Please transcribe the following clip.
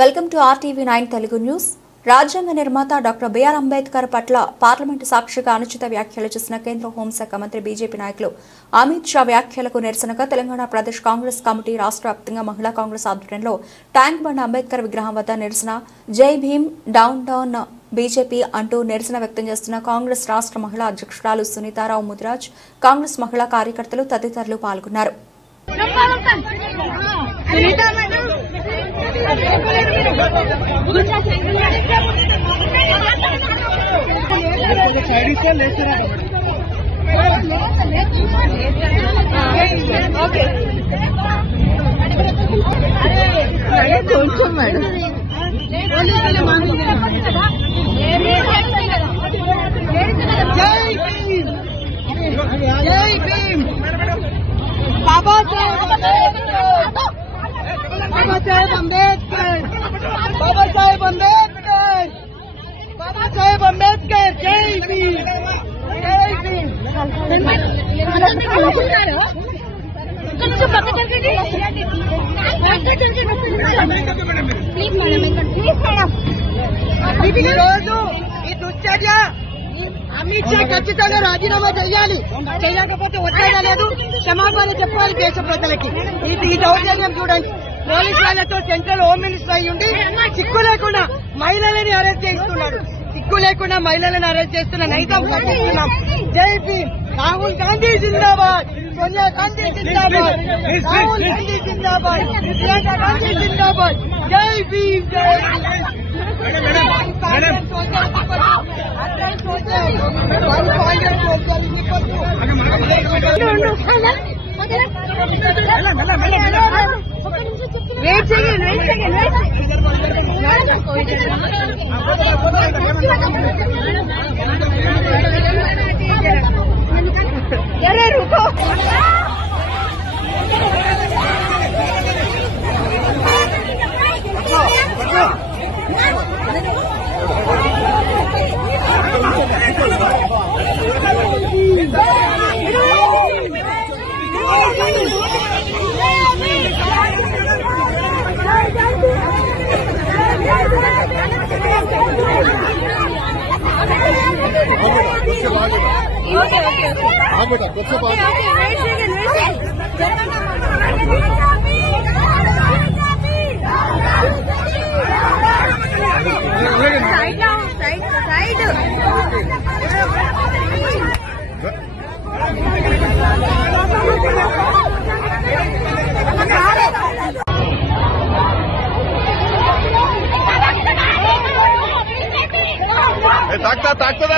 Welcome to RTV9 Telugu news. రాజ్యాంగ నిర్మాత doctor BR Ambedkar పట్ల పార్లమెంటు సాక్షిగా అనుచిత వ్యాఖ్యలు చేసిన కేంద్ర హోంశాఖ మంత్రి బీజేపీ నాయకులు అమిత్ షా వ్యాఖ్యలకు నిరసనగా తెలంగాణ ప్రదేశ్ కాంగ్రెస్ కమిటీ రాష్ట్ర వ్యాప్తంగా మహిళా కాంగ్రెస్ ఆధ్వర్యంలో ట్యాంక్ బండ్ అంబేద్కర్ విగ్రహం వద్ద నిరసన జై భీమ్ డౌన్ డౌన్ బీజేపీ అంటూ నిరసన వ్యక్తం చేస్తున్న కాంగ్రెస్ రాష్ట్ర మహిళా అధ్యక్షురాలు సునీతారావు ముదిరాజ్, కాంగ్రెస్ మహిళా కార్యకర్తలు తదితరులు పాల్గొన్నారు. बाबासाहेब अंबेडकर, बाबासाहेब अंबेडकर, बाबासाहेब अंबेडकर, जय भीम, जय भीम. ఈ దుశ్చర్య అమిత్ షా ఖచ్చితంగా రాజీనామా చేయాలి. చేయకపోతే వచ్చేదా లేదు, క్షమాపణ చెప్పాలి దేశ ప్రజలకి. ఈ దౌర్జన్యం చూడండి, పోలీసు వాళ్ళతో సెంట్రల్ హోమ్ మినిస్టర్ అయ్యి ఉండి సిక్కు లేకుండా మహిళలని అరెస్ట్ చేస్తున్నాడు. సిక్కు లేకుండా మహిళలను అరెస్ట్ చేస్తున్న నైజాం పట్టిస్తున్నాం. జై భీమ్. రాహుల్ గాంధీ జిందాబాద్, సోనియా గాంధీ జిందాబాద్, రాహుల్ గాంధీ జిందాబాద్, ప్రియాంక గాంధీ జిందాబాద్. జై భీమ్, జై ताकता